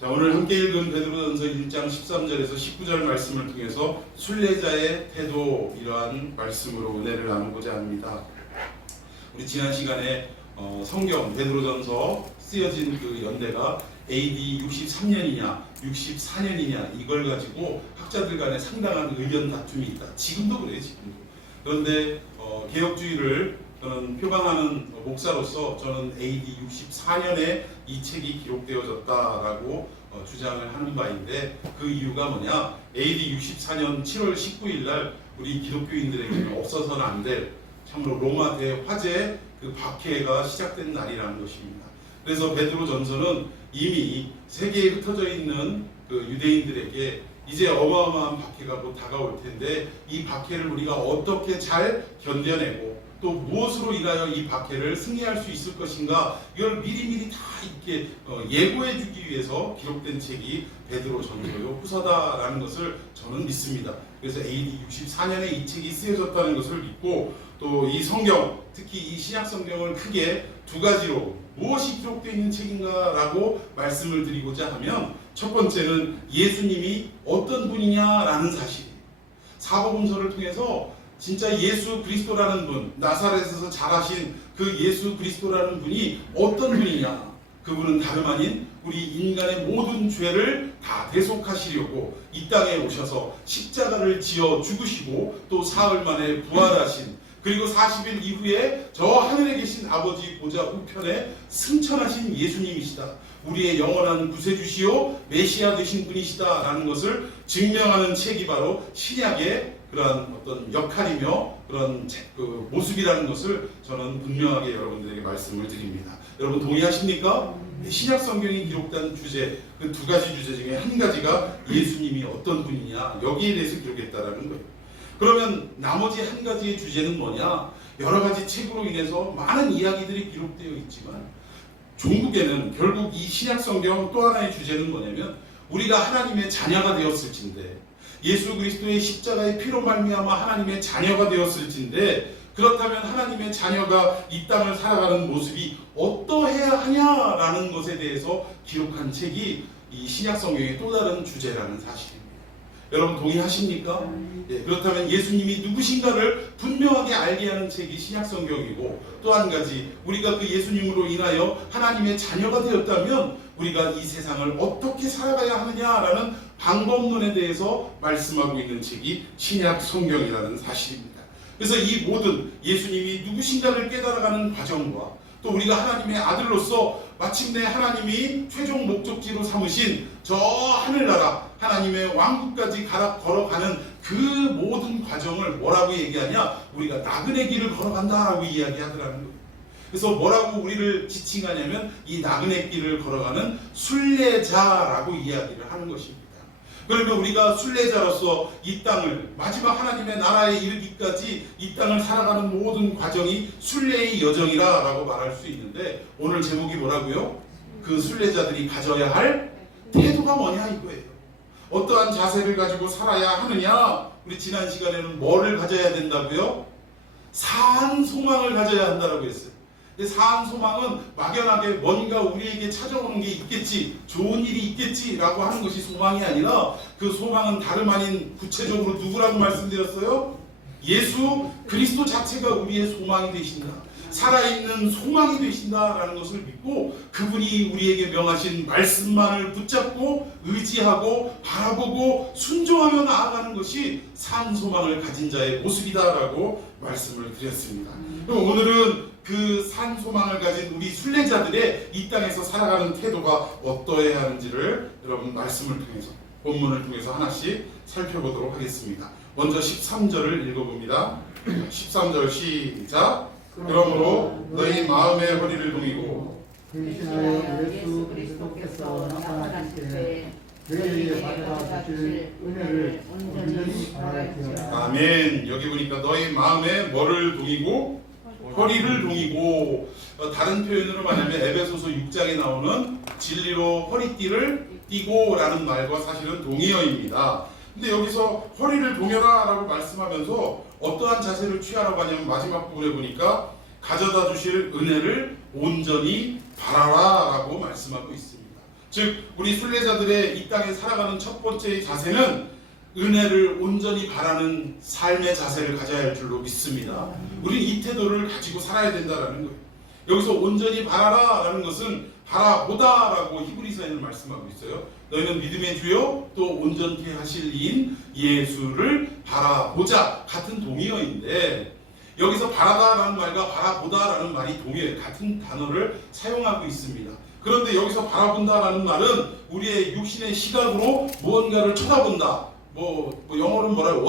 자, 오늘 함께 읽은 베드로전서 1장 13절에서 19절 말씀을 통해서 순례자의 태도, 이러한 말씀으로 은혜를 나누고자 합니다. 우리 지난 시간에 성경 베드로전서 쓰여진 그 연대가 AD 63년이냐 64년이냐 이걸 가지고 학자들 간에 상당한 의견 다툼이 있다. 지금도 그래요. 지금도. 그런데 개혁주의를 저는 표방하는 목사로서 저는 AD 64년에 이 책이 기록되어졌다라고 주장을 하는 바인데, 그 이유가 뭐냐? AD 64년 7월 19일 날 우리 기독교인들에게는 없어서는 안 될 참으로 로마 대화재 그 박해가 시작된 날이라는 것입니다. 그래서 베드로전서는 이미 세계에 흩어져 있는 그 유대인들에게 이제 어마어마한 박해가 곧 다가올 텐데, 이 박해를 우리가 어떻게 잘 견뎌내고 또 무엇으로 인하여 이 박해를 승리할 수 있을 것인가, 이걸 미리미리 다 이렇게 예고해 주기 위해서 기록된 책이 베드로전서요 후서다라는 것을 저는 믿습니다. 그래서 AD 64년에 이 책이 쓰여졌다는 것을 믿고, 또 이 성경, 특히 이 신약 성경을 크게 두 가지로 무엇이 기록되어 있는 책인가라고 말씀을 드리고자 하면, 첫 번째는 예수님이 어떤 분이냐라는 사실이에요. 사복음서를 통해서 진짜 예수 그리스도라는 분, 나사렛에서 자라신 그 예수 그리스도라는 분이 어떤 분이냐, 그분은 다름 아닌 우리 인간의 모든 죄를 다 대속하시려고 이 땅에 오셔서 십자가를 지어 죽으시고 또 사흘 만에 부활하신, 그리고 40일 이후에 저 하늘에 계신 아버지 보좌 우편에 승천하신 예수님이시다. 우리의 영원한 구세주시요 메시아 되신 분이시다라는 것을 증명하는 책이 바로 신약의 그러한 어떤 역할이며 그런 그 모습이라는 것을 저는 분명하게 여러분들에게 말씀을 드립니다. 여러분 동의하십니까? 신약 성경이 기록된 주제, 그 두 가지 주제 중에 한 가지가 예수님이 어떤 분이냐, 여기에 대해서 기록했다라는 거예요. 그러면 나머지 한 가지의 주제는 뭐냐? 여러 가지 책으로 인해서 많은 이야기들이 기록되어 있지만, 종국에는 결국 이 신약 성경 또 하나의 주제는 뭐냐면, 우리가 하나님의 자녀가 되었을진데, 예수 그리스도의 십자가의 피로 말미암아 하나님의 자녀가 되었을진데, 그렇다면 하나님의 자녀가 이 땅을 살아가는 모습이 어떠해야 하냐라는 것에 대해서 기록한 책이 이 신약 성경의 또 다른 주제라는 사실입니다. 여러분 동의하십니까? 예, 그렇다면 예수님이 누구신가를 분명하게 알게 하는 책이 신약 성경이고, 또 한 가지 우리가 그 예수님으로 인하여 하나님의 자녀가 되었다면 우리가 이 세상을 어떻게 살아가야 하느냐라는 방법론에 대해서 말씀하고 있는 책이 신약 성경이라는 사실입니다. 그래서 이 모든 예수님이 누구신가를 깨달아가는 과정과, 또 우리가 하나님의 아들로서 마침내 하나님이 최종 목적지로 삼으신 저 하늘나라 하나님의 왕국까지 걸어가는 그 모든 과정을 뭐라고 얘기하냐? 우리가 나그네 길을 걸어간다라고 이야기하더라는 거예요. 그래서 뭐라고 우리를 지칭하냐면 이 나그네 길을 걸어가는 순례자라고 이야기를 하는 것입니다. 그러면 우리가 순례자로서 이 땅을 마지막 하나님의 나라에 이르기까지 이 땅을 살아가는 모든 과정이 순례의 여정이라고 말할 수 있는데, 오늘 제목이 뭐라고요? 그 순례자들이 가져야 할 태도가 뭐냐 이거예요. 어떠한 자세를 가지고 살아야 하느냐? 우리 지난 시간에는 뭐를 가져야 된다고요? 사한 소망을 가져야 한다고 했어요. 사한 소망은 막연하게 뭔가 우리에게 찾아오는 게 있겠지, 좋은 일이 있겠지라고 하는 것이 소망이 아니라, 그 소망은 다름 아닌 구체적으로 누구라고 말씀드렸어요? 예수 그리스도 자체가 우리의 소망이 되신다. 살아있는 소망이 되신다라는 것을 믿고, 그분이 우리에게 명하신 말씀만을 붙잡고 의지하고 바라보고 순종하며 나아가는 것이 산 소망을 가진 자의 모습이다라고 말씀을 드렸습니다. 그럼 오늘은 그 산 소망을 가진 우리 순례자들의 이 땅에서 살아가는 태도가 어떠해야 하는지를 여러분 말씀을 통해서, 본문을 통해서 하나씩 살펴보도록 하겠습니다. 먼저 13절을 읽어봅니다. 13절 시작. 그러므로 너희 마음의 허리를 동이고 그리스도의 예수 그리스도께서 나타나실 때 너희에게 받아 주실 은혜를 온전히 바랄지어다. 아멘. 여기 보니까 너희 마음에 뭐를 동이고? 허리를 동이고. 다른 표현으로 말하면 에베소서 6장에 나오는 진리로 허리띠를 띠고 라는 말과 사실은 동의어입니다. 근데 여기서 허리를 동여라 라고 말씀하면서 어떠한 자세를 취하라고 하냐면, 마지막 부분에 보니까 가져다 주실 은혜를 온전히 바라라 라고 말씀하고 있습니다. 즉 우리 순례자들의 이 땅에 살아가는 첫 번째 자세는 은혜를 온전히 바라는 삶의 자세를 가져야 할 줄로 믿습니다. 우리는 이 태도를 가지고 살아야 된다는 거예요. 여기서 온전히 바라라 라는 것은 바라보다 라고 히브리서에는 말씀하고 있어요. 너희는 믿음의 주요 또 온전케 하실 이인 예수를 바라보자. 같은 동의어인데 여기서 바라다 라는 말과 바라보다 라는 말이 동의어예요. 같은 단어를 사용하고 있습니다. 그런데 여기서 바라본다 라는 말은 우리의 육신의 시각으로 무언가를 쳐다본다. 영어로는 뭐라고?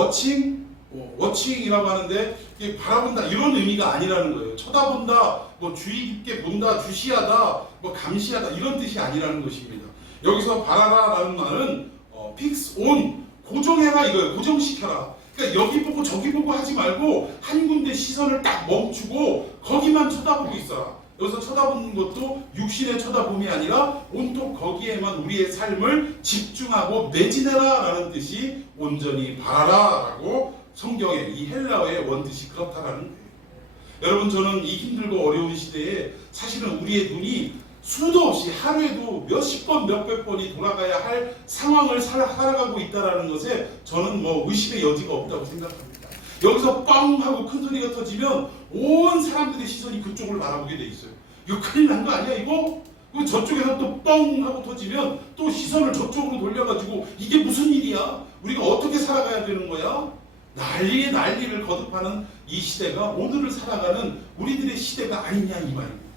워칭이라고 하는데 이게 바라본다 이런 의미가 아니라는 거예요. 쳐다본다, 주의 깊게 본다, 주시하다, 감시하다 이런 뜻이 아니라는 것입니다. 여기서 바라라라는 말은 fix on, 고정해라 이거예요. 고정시켜라. 그러니까 여기 보고 저기 보고 하지 말고 한 군데 시선을 딱 멈추고 거기만 쳐다보고 있어라. 여기서 쳐다보는 것도 육신의 쳐다봄이 아니라 온통 거기에만 우리의 삶을 집중하고 매진해라 라는 뜻이 온전히 바라라 라고 성경의 이 헬라어의 원뜻이 그렇다라는 거예요. 여러분 저는 이 힘들고 어려운 시대에 사실은 우리의 눈이 수도 없이 하루에도 몇십 번 몇백 번이 돌아가야 할 상황을 살아가고 있다는 것에 저는 의심의 여지가 없다고 생각합니다. 여기서 뻥 하고 큰 소리가 터지면 온 사람들의 시선이 그쪽을 바라보게 돼 있어요. 이거 큰일 난 거 아니야 이거? 저쪽에서 또 뻥 하고 터지면 또 시선을 저쪽으로 돌려가지고 이게 무슨 일이야? 우리가 어떻게 살아가야 되는 거야? 난리에 난리를 거듭하는 이 시대가 오늘을 살아가는 우리들의 시대가 아니냐 이 말입니다.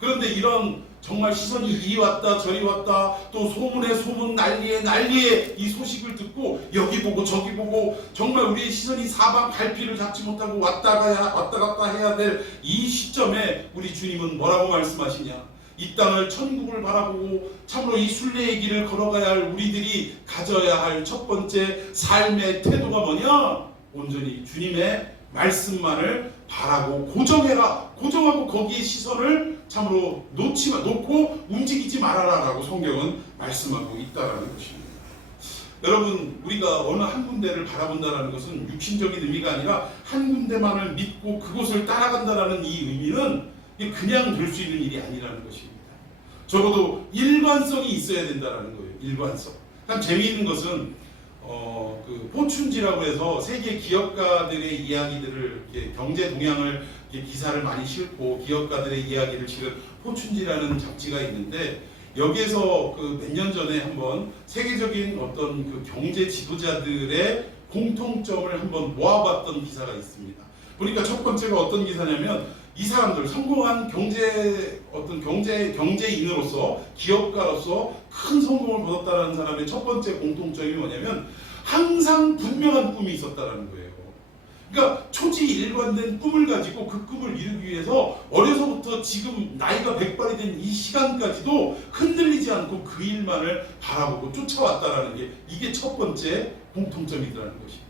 그런데 이런 정말 시선이 이리 왔다 저리 왔다 또 소문에 소문 난리에 난리에 이 소식을 듣고 여기 보고 저기 보고 정말 우리의 시선이 사방 갈피를 잡지 못하고 왔다 갔다 해야 될 이 시점에 우리 주님은 뭐라고 말씀하시냐? 이 땅을 천국을 바라보고 참으로 이 순례의 길을 걸어가야 할 우리들이 가져야 할 첫 번째 삶의 태도가 뭐냐? 온전히 주님의 말씀만을 바라고 고정해라. 고정하고 거기에 시선을 참으로 놓고 움직이지 말아라 라고 성경은 말씀하고 있다라는 것입니다. 여러분 우리가 어느 한 군데를 바라본다는 것은 육신적인 의미가 아니라 한 군데만을 믿고 그곳을 따라간다라는 이 의미는 그냥 될 수 있는 일이 아니라는 것입니다. 적어도 일관성이 있어야 된다는 거예요. 일관성. 참 재미있는 것은 포춘지라고 해서 세계 기업가들의 이야기들을 경제 동향을 기사를 많이 싣고 기업가들의 이야기를 실은 포춘지라는 잡지가 있는데 여기에서 몇 년 전에 한번 세계적인 어떤 경제 지도자들의 공통점을 한번 모아봤던 기사가 있습니다. 보니까 첫 번째가 어떤 기사냐면 이 사람들 성공한 경제인으로서 기업가로서 큰 성공을 거뒀다는 사람의 첫 번째 공통점이 뭐냐면 항상 분명한 꿈이 있었다는 거예요. 그러니까 초지일관된 꿈을 가지고 그 꿈을 이루기 위해서 어려서부터 지금 나이가 100발이 된 이 시간까지도 흔들리지 않고 그 일만을 바라보고 쫓아왔다는 게 이게 첫 번째 공통점이라는 것입니다.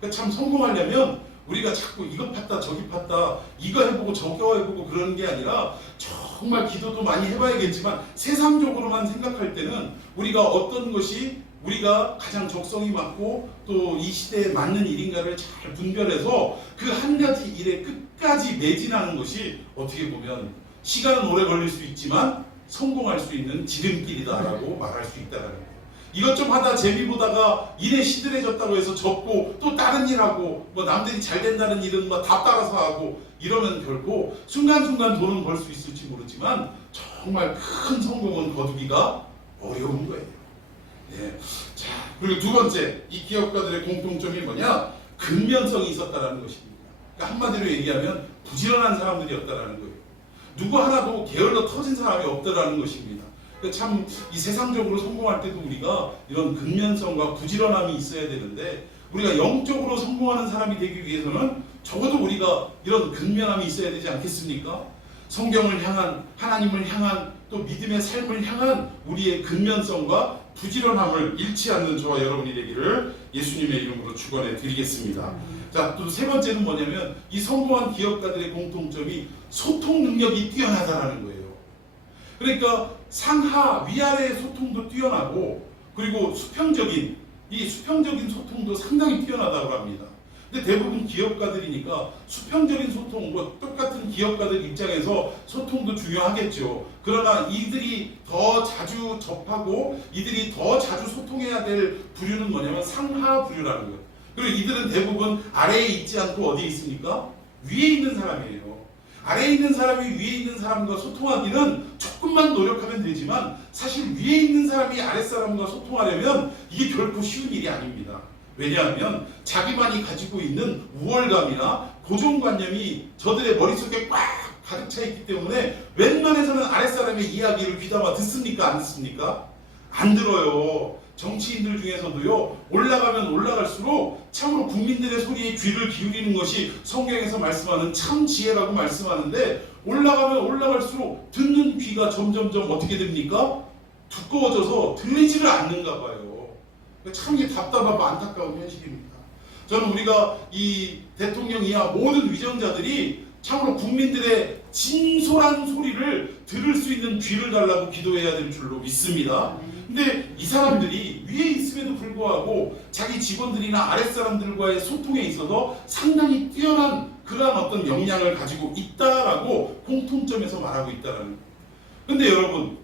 그러니까 참 성공하려면 우리가 자꾸 이거 팠다 저기 팠다 이거 해보고 저거 해보고 그러는 게 아니라 정말 기도도 많이 해봐야겠지만 세상적으로만 생각할 때는 우리가 어떤 것이 우리가 가장 적성이 맞고 또 이 시대에 맞는 일인가를 잘 분별해서 그 한 가지 일에 끝까지 매진하는 것이 어떻게 보면 시간은 오래 걸릴 수 있지만 성공할 수 있는 지름길이다라고 말할 수 있다는 거예요. 이것 좀 하다 재미 보다가 일에 시들해졌다고 해서 접고 또 다른 일하고 남들이 잘 된다는 일은 다 따라서 하고 이러면 결코 순간순간 돈은 벌 수 있을지 모르지만 정말 큰 성공은 거두기가 어려운 거예요. 네. 자, 그리고 두 번째 이 기업가들의 공통점이 뭐냐? 근면성이 있었다라는 것입니다. 그러니까 한마디로 얘기하면 부지런한 사람들이었다라는 거예요. 누구 하나도 게을러 터진 사람이 없다라는 것입니다. 참 이 세상적으로 성공할 때도 우리가 이런 근면성과 부지런함이 있어야 되는데 우리가 영적으로 성공하는 사람이 되기 위해서는 적어도 우리가 이런 근면함이 있어야 되지 않겠습니까? 성경을 향한 하나님을 향한 또 믿음의 삶을 향한 우리의 근면성과 부지런함을 잃지 않는 저와 여러분이 되기를 예수님의 이름으로 축원해 드리겠습니다. 자, 또 세 번째는 뭐냐면 이 성공한 기업가들의 공통점이 소통 능력이 뛰어나다라는 거예요. 그러니까 상하 위아래의 소통도 뛰어나고 그리고 수평적인 소통도 상당히 뛰어나다고 합니다. 근데 대부분 기업가들이니까 수평적인 소통, 뭐 똑같은 기업가들 입장에서 소통도 중요하겠죠. 그러나 이들이 더 자주 접하고 이들이 더 자주 소통해야 될 부류는 뭐냐면 상하 부류라는 거예요. 그리고 이들은 대부분 아래에 있지 않고 어디에 있습니까? 위에 있는 사람이에요. 아래에 있는 사람이 위에 있는 사람과 소통하기는 조금만 노력하면 되지만 사실 위에 있는 사람이 아랫사람과 소통하려면 이게 결코 쉬운 일이 아닙니다. 왜냐하면 자기만이 가지고 있는 우월감이나 고정관념이 저들의 머릿속에 꽉 가득 차 있기 때문에 웬만해서는 아랫사람의 이야기를 귀담아 듣습니까? 안 듣습니까? 안 들어요. 정치인들 중에서도요, 올라가면 올라갈수록 참으로 국민들의 소리에 귀를 기울이는 것이 성경에서 말씀하는 참 지혜라고 말씀하는데, 올라가면 올라갈수록 듣는 귀가 점점점 어떻게 됩니까? 두꺼워져서 들리지를 않는가 봐요. 참 이게 답답하고 안타까운 현실입니다. 저는 우리가 이 대통령 이하 모든 위정자들이 참으로 국민들의 진솔한 소리를 들을 수 있는 귀를 달라고 기도해야 될 줄로 믿습니다. 근데 이 사람들이 위에 있음에도 불구하고 자기 직원들이나 아랫사람들과의 소통에 있어서 상당히 뛰어난 그러한 어떤 역량을 가지고 있다라고 공통점에서 말하고 있다라는 거예요. 근데 여러분,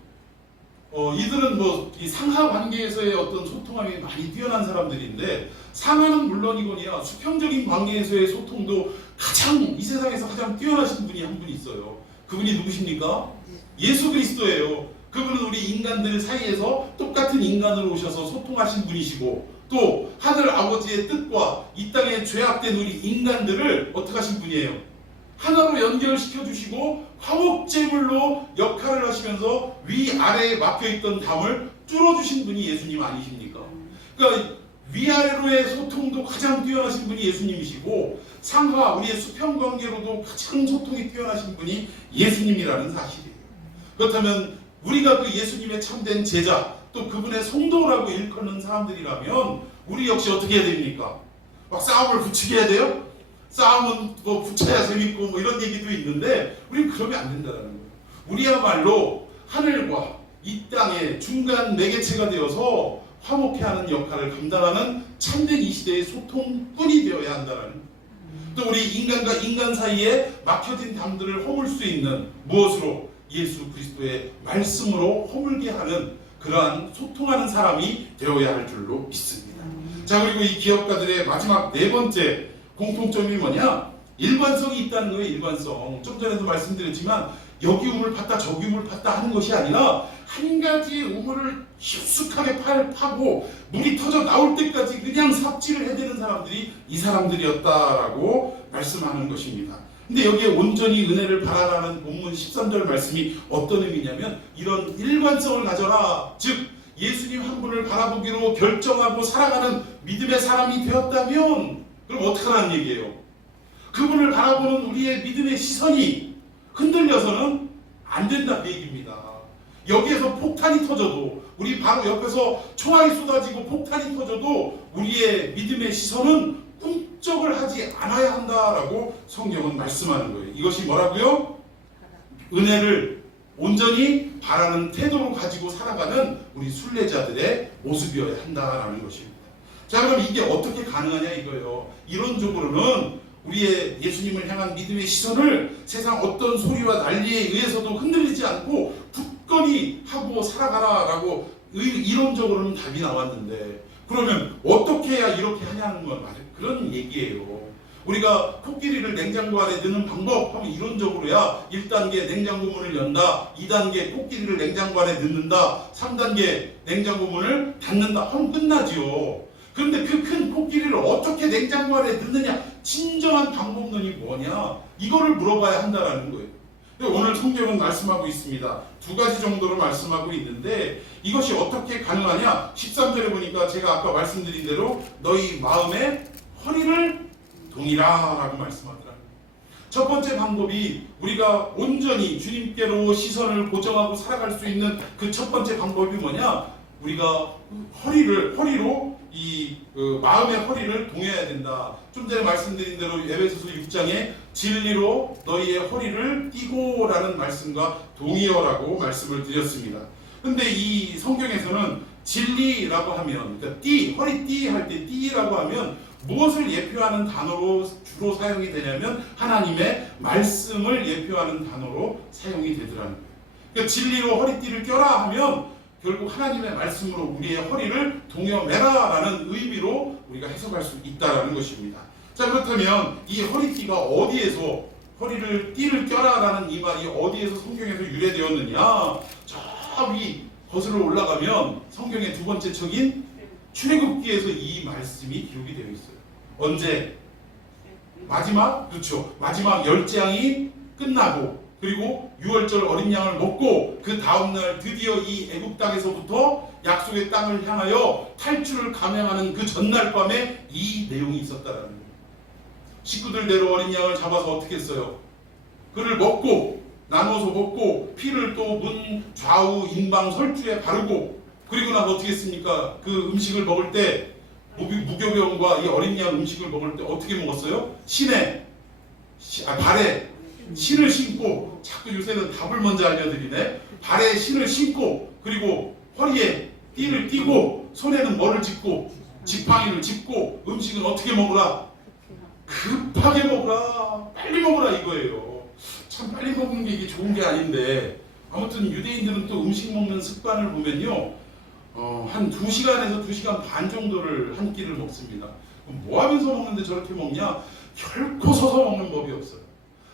이들은 뭐 이 상하 관계에서의 어떤 소통함이 많이 뛰어난 사람들인데, 상하는 물론이거니와 수평적인 관계에서의 소통도 가장 이 세상에서 가장 뛰어나신 분이 한 분 있어요. 그분이 누구십니까? 예수 그리스도예요. 그분은 우리 인간들 사이에서 똑같은 인간으로 오셔서 소통하신 분이시고, 또 하늘 아버지의 뜻과 이 땅에 죄악된 우리 인간들을 어떻게 하신 분이에요? 하나로 연결시켜 주시고 화목제물로 역할을 하시면서 위아래에 막혀있던 담을 뚫어주신 분이 예수님 아니십니까? 그러니까 위아래로의 소통도 가장 뛰어나신 분이 예수님이시고, 상하 우리의 수평관계로도 가장 소통이 뛰어나신 분이 예수님이라는 사실이에요. 그렇다면 우리가 그 예수님의 참된 제자, 또 그분의 성도라고 일컫는 사람들이라면 우리 역시 어떻게 해야 됩니까? 막 싸움을 부추겨야 돼요? 싸움은 뭐 붙여야 재밌고 뭐 이런 얘기도 있는데, 우리는 그러면 안 된다는 거예요. 우리야말로 하늘과 이 땅의 중간 매개체가 되어서 화목해하는 역할을 감당하는 참된 이 시대의 소통꾼이 되어야 한다는 거예요. 또 우리 인간과 인간 사이에 막혀진 담들을 허물 수 있는 무엇으로? 예수 그리스도의 말씀으로 허물게 하는 그러한 소통하는 사람이 되어야 할 줄로 믿습니다. 자, 그리고 이 기업가들의 마지막 네 번째 공통점이 뭐냐? 일관성이 있다는 거예요. 일관성. 좀 전에도 말씀드렸지만 여기 우물 팠다 저기 우물 팠다 하는 것이 아니라 한 가지의 우물을 깊숙하게 파고 물이 터져 나올 때까지 그냥 삽질을 해대는 사람들이 이 사람들이었다라고 말씀하는 것입니다. 근데 여기에 온전히 은혜를 바라라는 본문 13절 말씀이 어떤 의미냐면, 이런 일관성을 가져라. 즉 예수님 한 분을 바라보기로 결정하고 살아가는 믿음의 사람이 되었다면 그럼 어떻게 하라는 얘기예요? 그분을 바라보는 우리의 믿음의 시선이 흔들려서는 안 된다는 얘기입니다. 여기에서 폭탄이 터져도, 우리 바로 옆에서 총알이 쏟아지고 폭탄이 터져도 우리의 믿음의 시선은 꿈쩍을 하지 않아야 한다라고 성경은 말씀하는 거예요. 이것이 뭐라고요? 은혜를 온전히 바라는 태도로 가지고 살아가는 우리 순례자들의 모습이어야 한다라는 것입니다. 자, 그럼 이게 어떻게 가능하냐 이거예요. 이론적으로는 우리의 예수님을 향한 믿음의 시선을 세상 어떤 소리와 난리에 의해서도 흔들리지 않고 굳건히 하고 살아가라라고 이론적으로는 답이 나왔는데, 그러면 어떻게 해야 이렇게 하냐는 건 맞아요. 그런 얘기예요. 우리가 코끼리를 냉장고 안에 넣는 방법 하면 이론적으로야 1단계 냉장고 문을 연다, 2단계 코끼리를 냉장고 안에 넣는다, 3단계 냉장고 문을 닫는다 하면 끝나죠. 그런데 그 큰 코끼리를 어떻게 냉장고 안에 넣느냐, 진정한 방법론이 뭐냐, 이거를 물어봐야 한다는 거예요. 오늘 성경은 말씀하고 있습니다. 두 가지 정도로 말씀하고 있는데, 이것이 어떻게 가능하냐? 13절에 보니까 제가 아까 말씀드린 대로 너희 마음에 허리를 동이라 라고 말씀하더라고요. 첫 번째 방법이 우리가 온전히 주님께로 시선을 고정하고 살아갈 수 있는 그 첫 번째 방법이 뭐냐? 우리가 허리로 이 마음의 허리를 동여야 된다. 좀 전에 말씀드린 대로 에베소서 6장에 진리로 너희의 허리를 띠고 라는 말씀과 동의어라고 말씀을 드렸습니다. 근데 이 성경에서는 진리라고 하면, 그러니까 허리띠 할 때 띠라고 하면 무엇을 예표하는 단어로 주로 사용이 되냐면 하나님의 말씀을 예표하는 단어로 사용이 되더라는 거예요. 그러니까 진리로 허리띠를 껴라 하면 결국 하나님의 말씀으로 우리의 허리를 동여매라라는 의미로 우리가 해석할 수 있다라는 것입니다. 자, 그렇다면 이 허리띠가 어디에서 띠를 껴라라는 이 말이 어디에서 성경에서 유래되었느냐? 저 위 거슬러 올라가면 성경의 두 번째 책인 출애굽기에서 이 말씀이 기록이 되어 있어요. 언제? 마지막? 그렇죠. 마지막 열장이 끝나고 그리고 6월절 어린 양을 먹고 그 다음날 드디어 이 애굽 땅에서부터 약속의 땅을 향하여 탈출을 감행하는 그 전날 밤에 이 내용이 있었다라는 거예요. 식구들대로 어린 양을 잡아서 어떻게 했어요? 그를 먹고 나눠서 먹고 피를 또 문 좌우 인방 설주에 바르고 그리고 나서 어떻게 했습니까? 그 음식을 먹을 때 무교병과 이 어린 양 음식을 먹을 때 어떻게 먹었어요? 발에 신을 신고, 자꾸 요새는 답을 먼저 알려드리네. 발에 신을 신고 그리고 허리에 띠를 띠고 손에는 뭐를 짚고 지팡이를 짚고 음식은 어떻게 먹으라? 급하게 먹으라, 빨리 먹으라 이거예요. 참 빨리 먹는 게 이게 좋은 게 아닌데 아무튼 유대인들은 또 음식 먹는 습관을 보면요 한 2시간에서 2시간 반 정도를 한 끼를 먹습니다. 그럼 뭐 하면서 먹는데 저렇게 먹냐? 결코 서서 먹는 법이 없어요.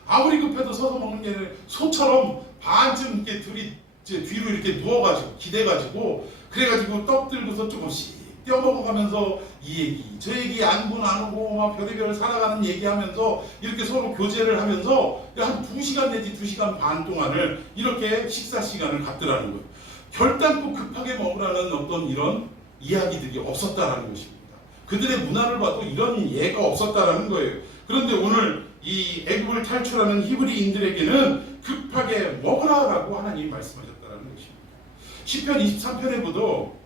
아무리 급해도 서서 먹는 게 아니라 소처럼 반쯤 이렇게 뒤로 이렇게 누워가지고 기대가지고 그래가지고 떡 들고서 조금씩 떼어먹어가면서 이 얘기 저 얘기 안분 안 오고 막 별의별 살아가는 얘기하면서 이렇게 서로 교제를 하면서 한 2시간 내지 2시간 반 동안을 이렇게 식사 시간을 갖더라는 거예요. 결단코 급하게 먹으라는 어떤 이런 이야기들이 없었다라는 것입니다. 그들의 문화를 봐도 이런 예가 없었다라는 거예요. 그런데 오늘 이 애굽을 탈출하는 히브리인들에게는 급하게 먹으라라고 하나님이 말씀하셨다라는 것입니다. 시편 23편에 보도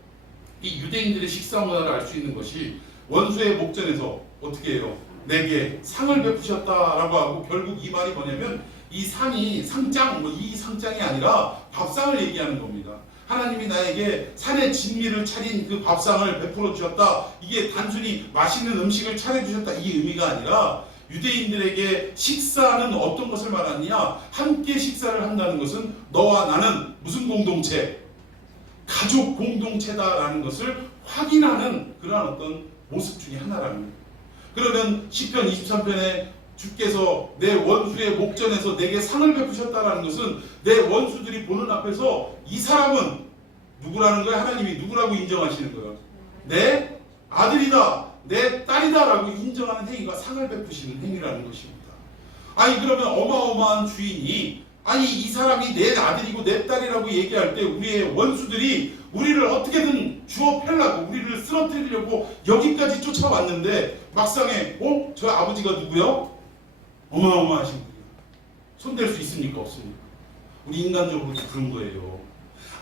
이 유대인들의 식사 문화를 알 수 있는 것이 원수의 목전에서 어떻게 해요? 내게 상을 베푸셨다라고 하고 결국 이 말이 뭐냐면 이 상이 상장 이 상장이 아니라 밥상을 얘기하는 겁니다. 하나님이 나에게 산의 진미를 차린 그 밥상을 베풀어 주셨다. 이게 단순히 맛있는 음식을 차려 주셨다 이 의미가 아니라 유대인들에게 식사는 어떤 것을 말하느냐? 함께 식사를 한다는 것은 너와 나는 무슨 공동체? 가족 공동체다라는 것을 확인하는 그러한 어떤 모습 중에 하나라는 거예요. 그러면 시편 23편에 주께서 내 원수의 목전에서 내게 상을 베푸셨다라는 것은 내 원수들이 보는 앞에서 이 사람은 누구라는 거예요? 하나님이 누구라고 인정하시는 거예요? 내 아들이다, 내 딸이다 라고 인정하는 행위가 상을 베푸시는 행위라는 것입니다. 아니 그러면 어마어마한 주인이 아니 이 사람이 내 아들이고 내 딸이라고 얘기할 때 우리의 원수들이 우리를 어떻게든 주워 펴려고 우리를 쓰러뜨리려고 여기까지 쫓아왔는데 막상에 저 아버지가 누구요? 어마어마하신 분이야. 손댈 수 있습니까? 없습니까? 우리 인간적으로 그런 거예요.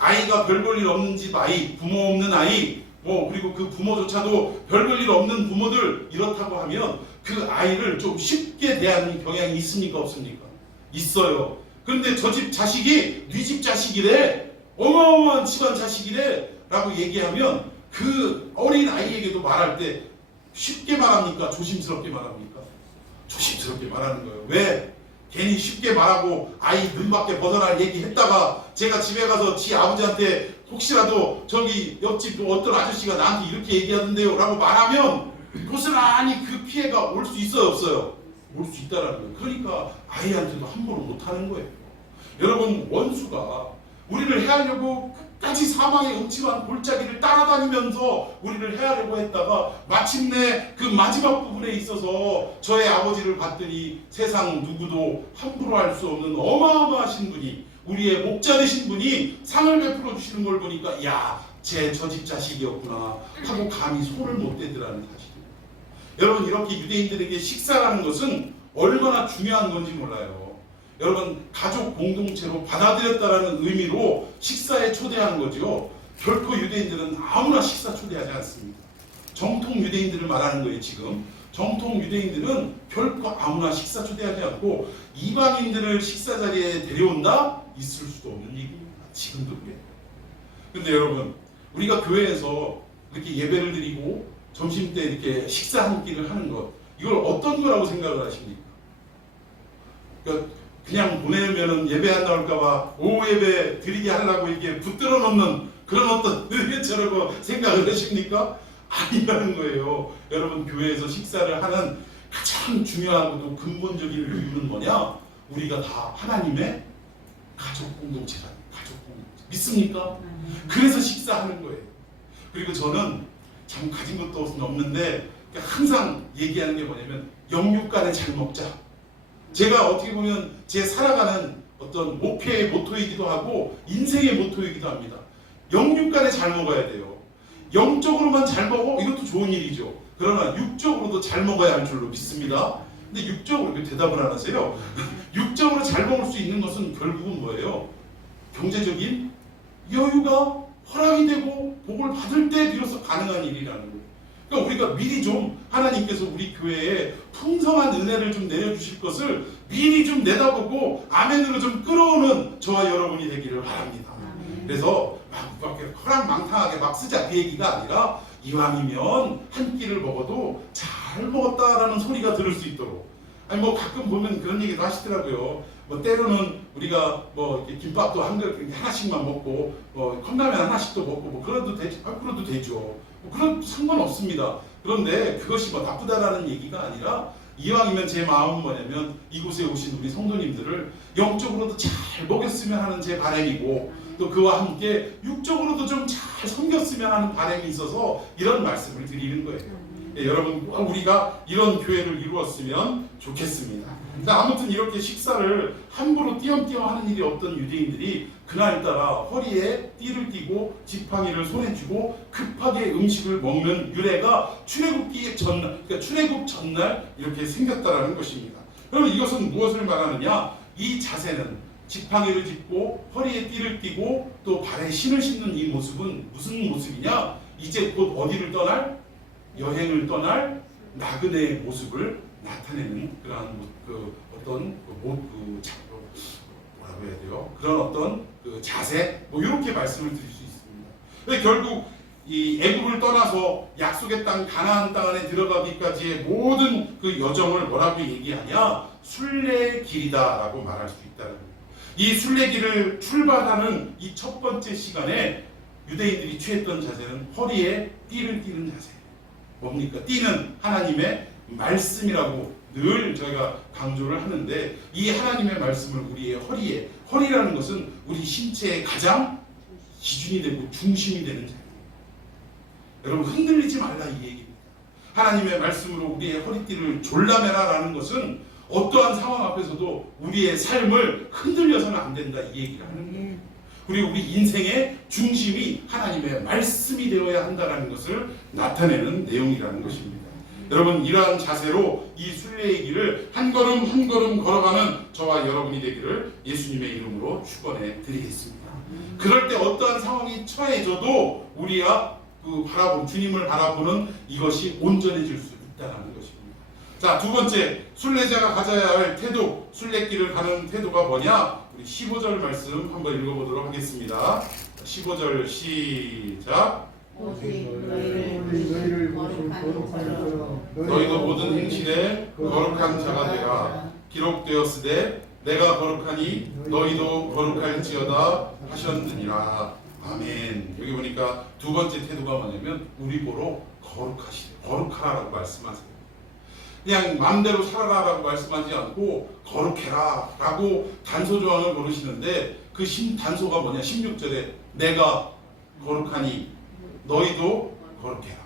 아이가 별 볼 일 없는 집 아이, 부모 없는 아이 그리고 그 부모조차도 별 볼 일 없는 부모들 이렇다고 하면 그 아이를 좀 쉽게 대하는 경향이 있습니까? 없습니까? 있어요. 그런데 저 집 자식이 네 집 자식이래, 어마어마한 집안 자식이래 라고 얘기하면 그 어린 아이에게도 말할 때 쉽게 말합니까? 조심스럽게 말합니까? 조심스럽게 말하는 거예요. 왜? 괜히 쉽게 말하고 아이 눈 밖에 벗어날 얘기했다가 제가 집에 가서 지 아버지한테 혹시라도 저기 옆집 어떤 아저씨가 나한테 이렇게 얘기하던데요 라고 말하면 고스란히 그 피해가 올 수 있어요? 없어요? 올 수 있다라는 거예요. 그러니까 아이한테도 함부로 못하는 거예요. 여러분 원수가 우리를 해하려고 끝까지 사망의 음침한 골짜기를 따라다니면서 우리를 해하려고 했다가 마침내 그 마지막 부분에 있어서 저의 아버지를 봤더니 세상 누구도 함부로 할 수 없는 어마어마하신 분이 우리의 목자 되신 분이 상을 베풀어 주시는 걸 보니까 야, 제 저 집 자식이었구나 하고 감히 손을 못 대더라는 사실입니다. 여러분 이렇게 유대인들에게 식사라는 것은 얼마나 중요한 건지 몰라요. 여러분 가족 공동체로 받아들였다라는 의미로 식사에 초대하는 거죠. 결코 유대인들은 아무나 식사 초대하지 않습니다. 정통 유대인들을 말하는 거예요. 지금 정통 유대인들은 결코 아무나 식사 초대하지 않고 이방인들을 식사 자리에 데려온다? 있을 수도 없는 얘기입니다. 지금도 그래요. 근데 여러분 우리가 교회에서 이렇게 예배를 드리고 점심 때 이렇게 식사 한 끼를 하는 것, 이걸 어떤 거라고 생각을 하십니까? 그러니까 그냥 보내면은 예배 안 나올까봐 오후 예배 드리게 하려고 이렇게 붙들어 놓는 그런 어떤 의회처럼 생각을 하십니까? 아니라는 거예요. 여러분, 교회에서 식사를 하는 가장 중요하고도 근본적인 이유는 뭐냐? 우리가 다 하나님의 가족 공동체다. 가족 공동체. 믿습니까? 그래서 식사하는 거예요. 그리고 저는 참 가진 것도 없는데 항상 얘기하는 게 뭐냐면 영육간에 잘 먹자. 제가 어떻게 보면 제 살아가는 어떤 목회의 모토이기도 하고 인생의 모토이기도 합니다. 영육간에 잘 먹어야 돼요. 영적으로만 잘 먹어? 이것도 좋은 일이죠. 그러나 육적으로도 잘 먹어야 할 줄로 믿습니다. 근데 육적으로 왜 대답을 안 하세요? 육적으로 잘 먹을 수 있는 것은 결국은 뭐예요? 경제적인 여유가 허락이 되고 복을 받을 때 비로소 가능한 일이라는 거예요. 그러니까 우리가 미리 좀 하나님께서 우리 교회에 풍성한 은혜를 좀 내려주실 것을 미리 좀 내다보고 아멘으로 좀 끌어오는 저와 여러분이 되기를 바랍니다. 그래서 막 허락망탕하게 막 쓰자 그 얘기가 아니라 이왕이면 한 끼를 먹어도 잘 먹었다라는 소리가 들을 수 있도록. 아니 뭐 가끔 보면 그런 얘기도 하시더라고요. 뭐 때로는 우리가 뭐 김밥도 한 그릇 하나씩만 먹고 컵라면 하나씩도 먹고 뭐 그래도 되죠. 뭐 그런 상관없습니다. 그런데 그것이 뭐 나쁘다라는 얘기가 아니라 이왕이면 제 마음은 뭐냐면 이곳에 오신 우리 성도님들을 영적으로도 잘 먹였으면 하는 제 바람이고 또 그와 함께 육적으로도 좀 잘 섬겼으면 하는 바람이 있어서 이런 말씀을 드리는 거예요. 예, 여러분 꼭 우리가 이런 교회를 이루었으면 좋겠습니다. 그러니까 아무튼 이렇게 식사를 함부로 띄엄띄엄 하는 일이 없던 유대인들이 그날따라 허리에 띠를 띠고 지팡이를 손에 쥐고 급하게 음식을 먹는 유래가 출애굽기 전날, 그러니까 출애굽 전날 이렇게 생겼다라는 것입니다. 그러면 이것은 무엇을 말하느냐? 이 자세는 지팡이를 짚고 허리에 띠를 띠고 또 발에 신을 신는 이 모습은 무슨 모습이냐? 이제 곧 어디를 떠날? 여행을 떠날 나그네의 모습을 나타내는 그러한 뭐라고 해야 돼요? 그런 어떤 그 자세, 뭐 이렇게 말씀을 드릴 수 있습니다. 근데 결국 이 애굽을 떠나서 약속의 땅 가나안 땅 안에 들어가기까지의 모든 그 여정을 뭐라고 얘기하냐? 순례길이다라고 말할 수 있다는 거예요. 이 순례길을 출발하는 이 첫 번째 시간에 유대인들이 취했던 자세는 허리에 띠를 띠는 자세. 뭡니까? 띠는 하나님의 말씀이라고 늘 저희가 강조를 하는데 이 하나님의 말씀을 우리의 허리에, 허리라는 것은 우리 신체의 가장 기준이 되고 중심이 되는 자리예요. 여러분 흔들리지 말라 이 얘기입니다. 하나님의 말씀으로 우리의 허리띠를 졸라매라라는 것은 어떠한 상황 앞에서도 우리의 삶을 흔들려서는 안 된다 이 얘기를 하는 거예요. 그리고 우리 인생의 중심이 하나님의 말씀이 되어야 한다는 것을 나타내는 내용이라는 것입니다. 여러분 이러한 자세로 이 순례의 길을 한 걸음 한 걸음 걸어가는 저와 여러분이 되기를 예수님의 이름으로 축원해 드리겠습니다. 그럴 때 어떠한 상황이 처해져도 우리가 주님을 바라보는 이것이 온전해질 수 있다는 것입니다. 자, 두 번째 순례자가 가져야 할 태도, 순례길을 가는 태도가 뭐냐? 우리 15절 말씀 한번 읽어보도록 하겠습니다. 15절 시작. 오직 너희를 너희도 모든 행실에 거룩한 자가 되라. 기록되었으되 내가 거룩하니 너희도 거룩할지어다 하셨느니라. 아멘. 여기 보니까 두 번째 태도가 뭐냐면 우리 보러 거룩하라고 말씀하세요. 그냥 마음대로 살아라라고 말씀하지 않고 거룩해라 라고 단소조항을 고르시는데 그 단소가 뭐냐? 16절에 내가 거룩하니 너희도 거룩해라.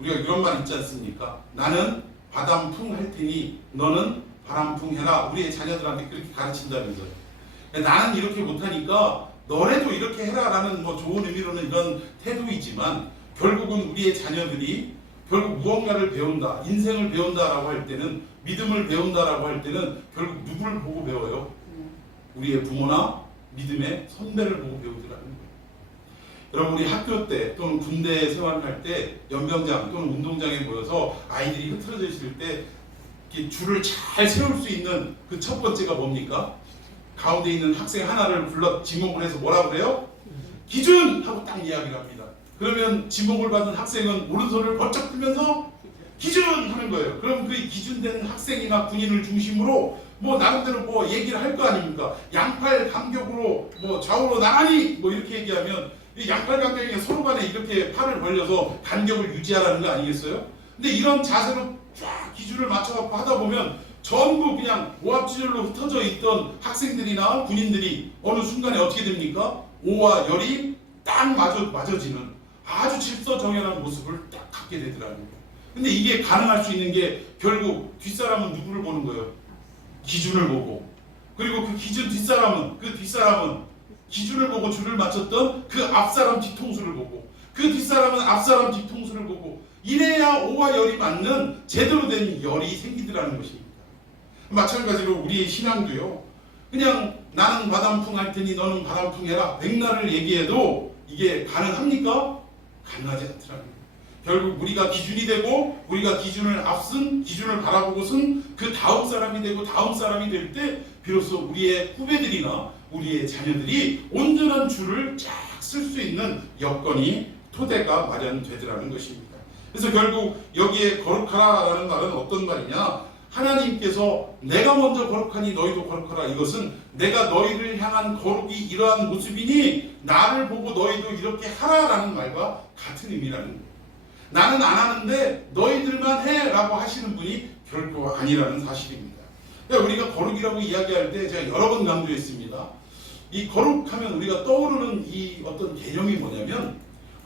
우리가 이런 말 있지 않습니까? 나는 바람풍 할 테니 너는 바람풍 해라. 우리의 자녀들한테 그렇게 가르친다면서요. 나는 이렇게 못하니까 너네도 이렇게 해라 라는 뭐 좋은 의미로는 이런 태도이지만 결국은 우리의 자녀들이 결국 무언가를 배운다, 인생을 배운다라고 할 때는, 믿음을 배운다라고 할 때는 결국 누구를 보고 배워요? 우리의 부모나 믿음의 선배를 보고 배우더라는 거예요. 여러분 우리 학교 때 또는 군대 생활할 때 연병장 또는 운동장에 모여서 아이들이 흐트러져 있을 때 이렇게 줄을 잘 세울 수 있는 그 첫 번째가 뭡니까? 가운데 있는 학생 하나를 불러 지목을 해서 뭐라고 그래요? 기준! 하고 딱 이야기를 합니다. 그러면 지목을 받은 학생은 오른손을 번쩍 들면서 기준 하는 거예요. 그럼 그 기준된 학생이나 군인을 중심으로 뭐 나름대로 뭐 얘기를 할 거 아닙니까? 양팔 간격으로 뭐 좌우로 나란히 뭐 이렇게 얘기하면 이 양팔 간격이 서로 간에 이렇게 팔을 벌려서 간격을 유지하라는 거 아니겠어요? 근데 이런 자세로 쫙 기준을 맞춰갖고 하다 보면 전부 그냥 오합지졸로 흩어져 있던 학생들이나 군인들이 어느 순간에 어떻게 됩니까? 오와 열이 딱 맞아지는 아주 질서정연한 모습을 딱 갖게 되더라는 거예요. 근데 이게 가능할 수 있는 게 결국 뒷사람은 누구를 보는 거예요? 기준을 보고. 그리고 그 기준 뒷사람은 기준을 보고 줄을 맞췄던 그 앞사람 뒤통수를 보고, 그 뒷사람은 앞사람 뒤통수를 보고, 이래야 오와 열이 맞는 제대로 된 열이 생기더라는 것입니다. 마찬가지로 우리의 신앙도요, 그냥 나는 바람풍 할 테니 너는 바람풍 해라 백날을 얘기해도 이게 가능합니까? 가능하지 않더라는 거예요. 결국 우리가 기준이 되고 우리가 기준을 앞선 기준을 바라보고선 그 다음 사람이 되고 다음 사람이 될 때 비로소 우리의 후배들이나 우리의 자녀들이 온전한 줄을 쫙 쓸 수 있는 여건이 토대가 마련되더라는 것입니다. 그래서 결국 여기에 거룩하라라는 말은 어떤 말이냐? 하나님께서 내가 먼저 거룩하니 너희도 거룩하라. 이것은 내가 너희를 향한 거룩이 이러한 모습이니 나를 보고 너희도 이렇게 하라라는 말과 같은 의미라는 거예요. 나는 안 하는데 너희들만 해 라고 하시는 분이 결코 아니라는 사실입니다. 그러니까 우리가 거룩이라고 이야기할 때 제가 여러 번 강조했습니다. 이 거룩하면 우리가 떠오르는 이 어떤 개념이 뭐냐면,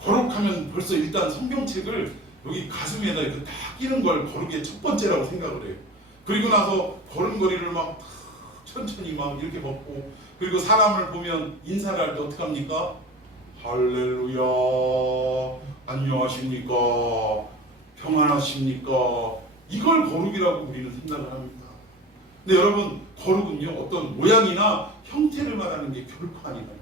거룩하면 벌써 일단 성경책을 여기 가슴에다 이렇게 딱 끼는 걸 거룩의 첫 번째라고 생각을 해요. 그리고 나서 걸음걸이를 막 천천히 막 이렇게 걷고, 그리고 사람을 보면 인사를 할 때 어떻게 합니까? 할렐루야, 안녕하십니까, 평안하십니까? 이걸 거룩이라고 우리는 생각을 합니다. 근데 여러분, 거룩은요 어떤 모양이나 형태를 말하는 게 결코 아니다.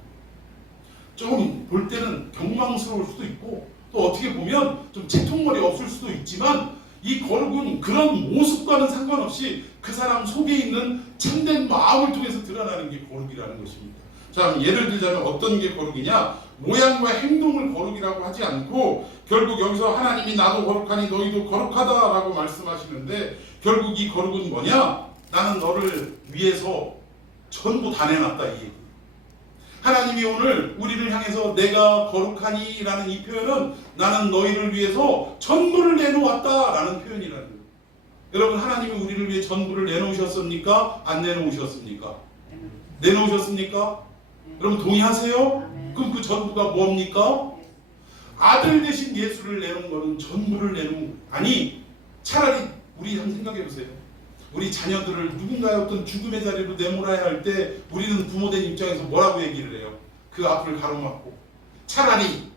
좀 볼 때는 경망스러울 수도 있고 또 어떻게 보면 좀 채통머리 없을 수도 있지만, 이 거룩은 그런 모습과는 상관없이 그 사람 속에 있는 참된 마음을 통해서 드러나는 게 거룩이라는 것입니다. 자, 예를 들자면 어떤 게 거룩이냐? 모양과 행동을 거룩이라고 하지 않고 결국 여기서 하나님이 나도 거룩하니 너희도 거룩하다라고 말씀하시는데, 결국 이 거룩은 뭐냐? 나는 너를 위해서 전부 다 내놨다, 이 얘기. 하나님이 오늘 우리를 향해서 내가 거룩하니 라는 이 표현은 나는 너희를 위해서 전부를 내놓았다 라는 표현이라는 거예요. 여러분, 하나님이 우리를 위해 전부를 내놓으셨습니까? 안 내놓으셨습니까? 내놓으셨습니까? 여러분 동의하세요? 그럼 그 전부가 뭡니까? 아들 대신 예수를 내놓은 거는 전부를 내놓은, 아니 차라리 우리 한번 생각해 보세요. 우리 자녀들을 누군가의 어떤 죽음의 자리로 내몰아야 할 때 우리는 부모된 입장에서 뭐라고 얘기를 해요? 그 앞을 가로막고 차라리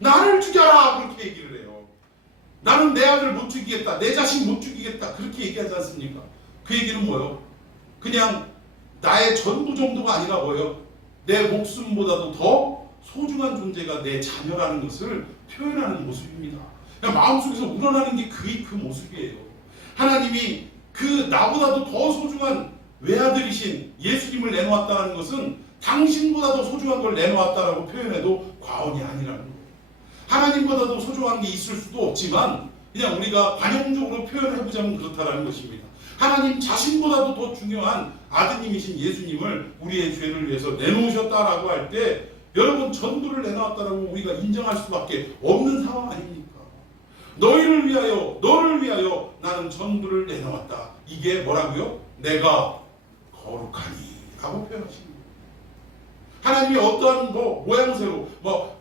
나를 죽여라 그렇게 얘기를 해요. 나는 내 아들 못 죽이겠다, 내 자식 못 죽이겠다 그렇게 얘기하지 않습니까? 그 얘기는 뭐예요? 그냥 나의 전부 정도가 아니라 뭐예요? 내 목숨보다도 더 소중한 존재가 내 자녀라는 것을 표현하는 모습입니다. 그냥 마음속에서 우러나는 게 그 모습이에요. 하나님이 그 나보다도 더 소중한 외아들이신 예수님을 내놓았다는 것은 당신보다도 소중한 걸 내놓았다라고 표현해도 과언이 아니라는 거예요. 하나님보다도 소중한 게 있을 수도 없지만 그냥 우리가 관용적으로 표현해보자면 그렇다라는 것입니다. 하나님 자신보다도 더 중요한 아드님이신 예수님을 우리의 죄를 위해서 내놓으셨다라고 할 때 여러분 전부를 내놓았다라고 우리가 인정할 수밖에 없는 상황 아닙니까? 너희를 위하여, 너를 위하여 나는 전부를 내놓았다. 이게 뭐라고요? 내가 거룩하니 라고 표현하십니다. 하나님이 어떠한 모양새로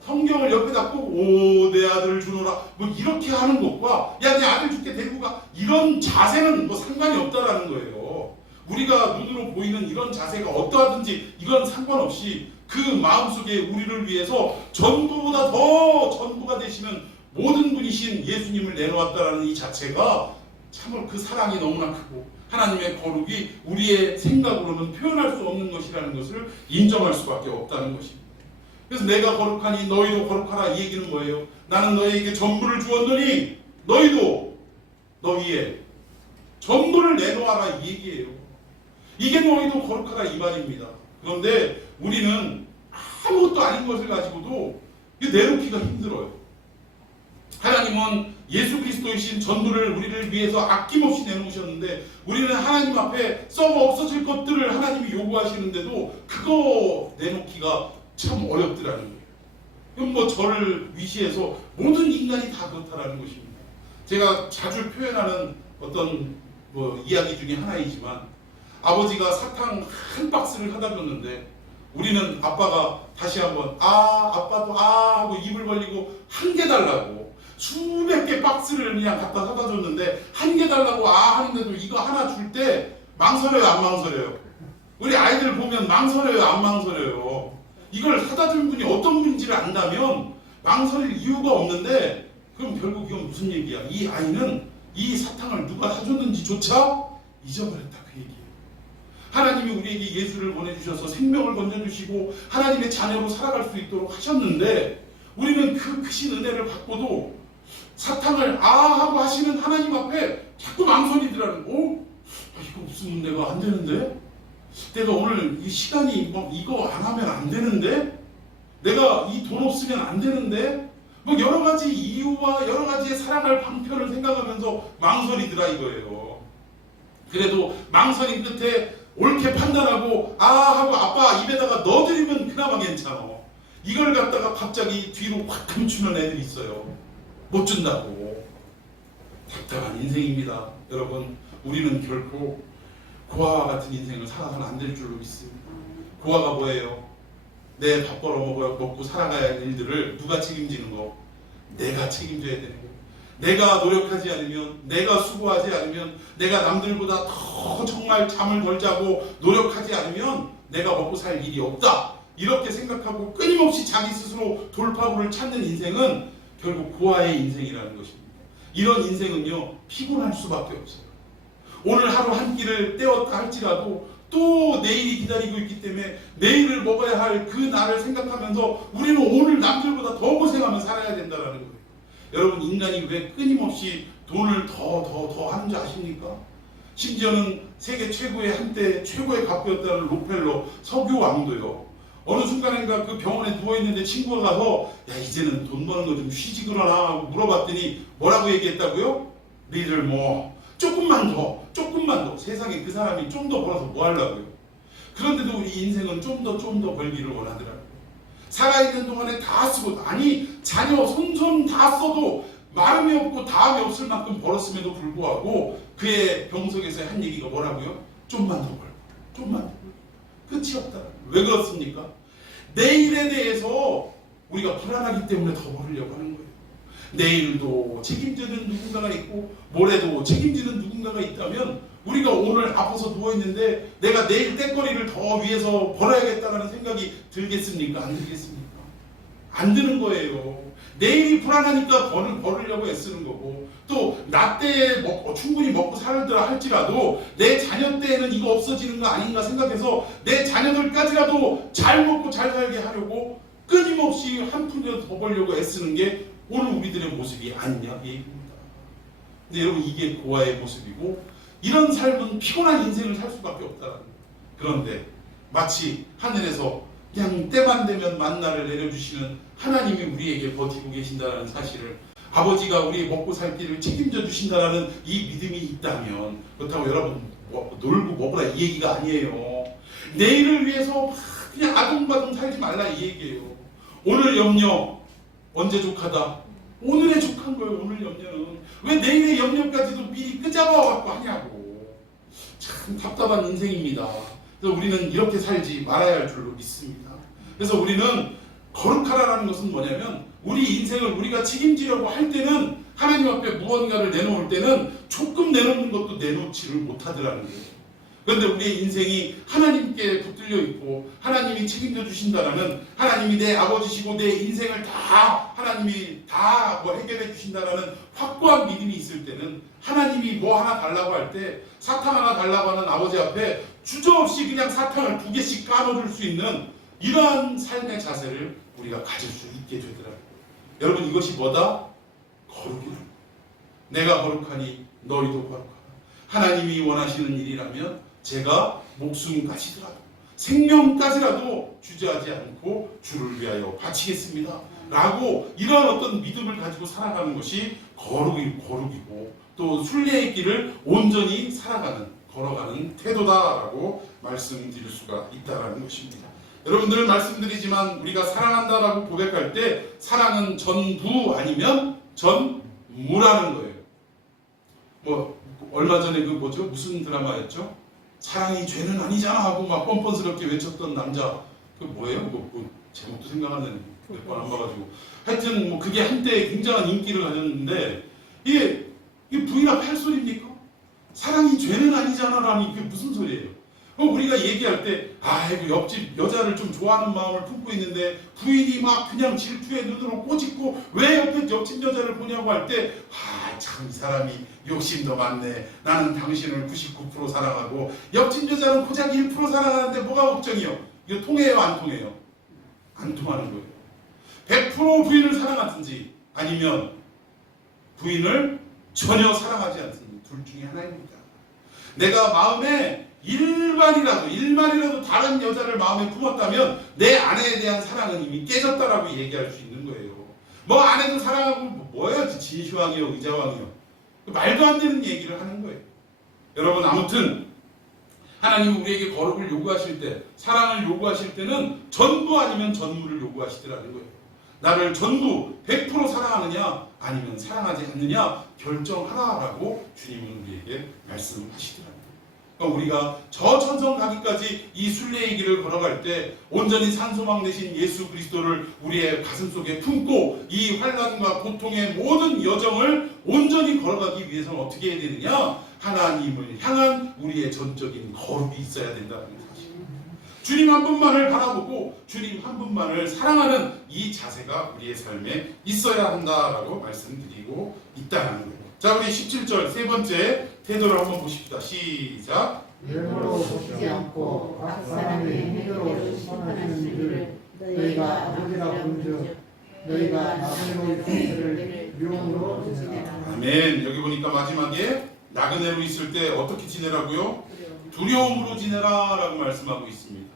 성경을 옆에다 꼭 오 내 아들을 주노라 이렇게 하는 것과 야 내 아들 줄게 데리고 가 이런 자세는 상관이 없다라는 거예요. 우리가 눈으로 보이는 이런 자세가 어떠하든지 이건 상관없이 그 마음속에 우리를 위해서 전부보다 더 전부가 되시는 모든 분이신 예수님을 내놓았다라는 이 자체가 참으로 그 사랑이 너무나 크고 하나님의 거룩이 우리의 생각으로는 표현할 수 없는 것이라는 것을 인정할 수밖에 없다는 것입니다. 그래서 내가 거룩하니 너희도 거룩하라 이 얘기는 뭐예요? 나는 너희에게 전부를 주었노니 너희도 너희의 전부를 내놓아라 이 얘기예요. 이게 너희도 거룩하라 이 말입니다. 그런데 우리는 아무것도 아닌 것을 가지고도 내놓기가 힘들어요. 하나님은 예수 그리스도이신 전부를 우리를 위해서 아낌없이 내놓으셨는데 우리는 하나님 앞에 썩어 없어질 것들을 하나님이 요구하시는데도 그거 내놓기가 참 어렵더라는 거예요. 그럼 뭐 저를 위시해서 모든 인간이 다 그렇다라는 것입니다. 제가 자주 표현하는 어떤 뭐 이야기 중에 하나이지만 아버지가 사탕 한 박스를 사다 줬는데 우리는 아빠가 다시 한번 아빠도 하고 입을 벌리고 한 개 달라고 수백 개 박스를 그냥 갖다 사다 줬는데 한 개 달라고 하는데도 이거 하나 줄 때 망설여요 안 망설여요? 우리 아이들 보면 망설여요 안 망설여요? 이걸 사다 준 분이 어떤 분인지를 안다면 망설일 이유가 없는데 그럼 결국 이건 무슨 얘기야? 이 아이는 이 사탕을 누가 사줬는지조차 잊어버렸다 그 얘기예요. 하나님이 우리에게 예수를 보내주셔서 생명을 건져주시고 하나님의 자녀로 살아갈 수 있도록 하셨는데 우리는 그 크신 은혜를 받고도 사탕을 하고 하시는 하나님 앞에 자꾸 망설이더라는 이거 없으면 내가 안 되는데? 내가 오늘 이 시간이 이거 안 하면 안 되는데? 내가 이 돈 없으면 안 되는데? 뭐 여러 가지 이유와 여러 가지의 살아갈 방편을 생각하면서 망설이더라 이거예요. 그래도 망설임 끝에 옳게 판단하고 하고 아빠 입에다가 넣어드리면 그나마 괜찮아. 이걸 갖다가 갑자기 뒤로 확 감추는 애들이 있어요. 못 준다고. 답답한 인생입니다. 여러분 우리는 결코 고아와 같은 인생을 살아서는 안 될 줄로 믿습니다. 고아가 뭐예요? 내 밥 벌어 먹고 살아가야 할 일들을 누가 책임지는 거? 내가 책임져야 되는 거예요. 내가 노력하지 않으면, 내가 수고하지 않으면, 내가 남들보다 더 정말 잠을 덜 자고 노력하지 않으면 내가 먹고 살 일이 없다. 이렇게 생각하고 끊임없이 자기 스스로 돌파구를 찾는 인생은 결국 고아의 인생이라는 것입니다. 이런 인생은요 피곤할 수밖에 없어요. 오늘 하루 한 끼를 때웠다 할지라도 또 내일이 기다리고 있기 때문에 내일을 먹어야 할 그 날을 생각하면서 우리는 오늘 남들보다 더 고생하며 살아야 된다는 거예요. 여러분 인간이 왜 끊임없이 돈을 더 하는 줄 아십니까? 심지어는 세계 최고의 한때 최고의 갑부였다는 록펠러 석유왕도요. 어느 순간인가 그 병원에 누워있는데 친구가 가서 야 이제는 돈 버는 거 좀 쉬지 그러나 하고 물어봤더니 뭐라고 얘기했다고요? 니들 뭐 조금만 더 세상에 그 사람이 좀 더 벌어서 뭐 하려고요? 그런데도 우리 인생은 좀 더 벌기를 원하더라고요. 살아있는 동안에 다 쓰고 자녀 손손 다 써도 마음이 없고 다음이 없을 만큼 벌었음에도 불구하고 그의 병석에서 한 얘기가 뭐라고요? 좀만 더 벌고 좀만 더 벌고 끝이 없다. 왜 그렇습니까? 내일에 대해서 우리가 불안하기 때문에 더 벌으려고 하는 거예요. 내일도 책임지는 누군가가 있고 모레도 책임지는 누군가가 있다면 우리가 오늘 아파서 누워있는데 내가 내일 떼거리를 더 위해서 벌어야겠다는 생각이 들겠습니까? 안 들겠습니까? 안 드는 거예요. 내일이 불안하니까 벌으려고 애쓰는 거고 또 나 때에 충분히 먹고 살더라 할지라도 내 자녀 때에는 이거 없어지는 거 아닌가 생각해서 내 자녀들까지라도 잘 먹고 잘 살게 하려고 끊임없이 한 푼이라도 더 벌려고 애쓰는 게 오늘 우리들의 모습이 아니냐 이 얘기입니다. 근데 여러분 이게 고아의 모습이고 이런 삶은 피곤한 인생을 살 수밖에 없다는 거예요. 그런데 마치 하늘에서 그냥 때만 되면 만나를 내려주시는 하나님이 우리에게 버티고 계신다는 사실을 아버지가 우리의 먹고 살 길을 책임져 주신다는 이 믿음이 있다면 그렇다고 여러분 놀고 먹으라 이 얘기가 아니에요. 내일을 위해서 막 그냥 아둥바둥 살지 말라 이 얘기예요. 오늘 염려 언제 족하다? 오늘에 족한 거예요. 오늘 염려는 왜 내일의 염려까지도 미리 끄잡아갖고 하냐고. 참 답답한 인생입니다. 그래서 우리는 이렇게 살지 말아야 할 줄로 믿습니다. 그래서 우리는 거룩하라는 것은 뭐냐면 우리 인생을 우리가 책임지려고 할 때는 하나님 앞에 무언가를 내놓을 때는 조금 내놓는 것도 내놓지를 못하더라는 거예요. 그런데 우리의 인생이 하나님께 붙들려 있고 하나님이 책임져 주신다라는 하나님이 내 아버지시고 내 인생을 다 하나님이 다 해결해 주신다라는 확고한 믿음이 있을 때는 하나님이 뭐 하나 달라고 할 때 사탕 하나 달라고 하는 아버지 앞에 주저없이 그냥 사탕을 2개씩 까놓을 수 있는 이러한 삶의 자세를 우리가 가질 수 있게 되더라고요. 여러분 이것이 뭐다? 거룩이다. 내가 거룩하니 너희도 거룩하라. 하나님이 원하시는 일이라면 제가 목숨까지더라도 생명까지라도 주저하지 않고 주를 위하여 바치겠습니다 라고 이러한 어떤 믿음을 가지고 살아가는 것이 거룩이고 또 순례의 길을 온전히 걸어가는 태도다라고 말씀드릴 수가 있다라는 것입니다. 여러분들 말씀드리지만 우리가 사랑한다라고 고백할 때 사랑은 전부 아니면 전무라는 거예요. 뭐 얼마 전에 무슨 드라마였죠? 사랑이 죄는 아니잖아 하고 막 뻔뻔스럽게 외쳤던 남자 그 뭐예요? 뭐 제목도 생각 안 나는데 몇 번 안 봐가지고 하여튼 뭐 그게 한때 굉장한 인기를 가졌는데 이게 부인합 할 소리입니까? 사랑이 죄는 아니잖아라니 그게 무슨 소리예요? 우리가 얘기할 때 옆집 여자를 좀 좋아하는 마음을 품고 있는데 부인이 막 그냥 질투의 눈으로 꼬집고 왜 옆집 여자를 보냐고 할 때 참 이 사람이 욕심도 많네. 나는 당신을 99% 사랑하고 옆집 여자는 고작 1% 사랑하는데 뭐가 걱정이요? 이거 통해요 안 통해요? 안 통하는 거예요. 100% 부인을 사랑하든지 아니면 부인을 전혀 사랑하지 않든지 둘 중에 하나입니다. 내가 마음에 일말이라도 다른 여자를 마음에 품었다면 내 아내에 대한 사랑은 이미 깨졌다라고 얘기할 수 있는 거예요. 뭐 아내도 사랑하고 뭐야 진시황이요 의자왕이요 말도 안 되는 얘기를 하는 거예요. 여러분 아무튼 하나님이 우리에게 거룩을 요구하실 때 사랑을 요구하실 때는 전부 아니면 전무를 요구하시더라는 거예요. 나를 전부 100% 사랑하느냐 아니면 사랑하지 않느냐 결정하라라고 주님은 우리에게 말씀하시더라고요. 그러니까 우리가 저 천성 가기까지 이 순례의 길을 걸어갈 때 온전히 산소망 되신 예수 그리스도를 우리의 가슴속에 품고 이 환난과 고통의 모든 여정을 온전히 걸어가기 위해서는 어떻게 해야 되느냐? 하나님을 향한 우리의 전적인 거룩이 있어야 된다는 사실입니다. 주님 한 분만을 바라보고 주님 한 분만을 사랑하는 이 자세가 우리의 삶에 있어야 한다라고 말씀드리고 있다는 거예요. 자, 우리 17절 세 번째 태도를 한번 보십시다. 시작. 외모로 보지 않고 각 사람의 행위로 심판하는 일을 너희가 아버지라 본즉 너희가 나그네로 있을 때를 명으로 지내라. 아멘. 여기 보니까 마지막에 나그네로 있을 때 어떻게 지내라고요? 두려움으로 지내라라고 말씀하고 있습니다.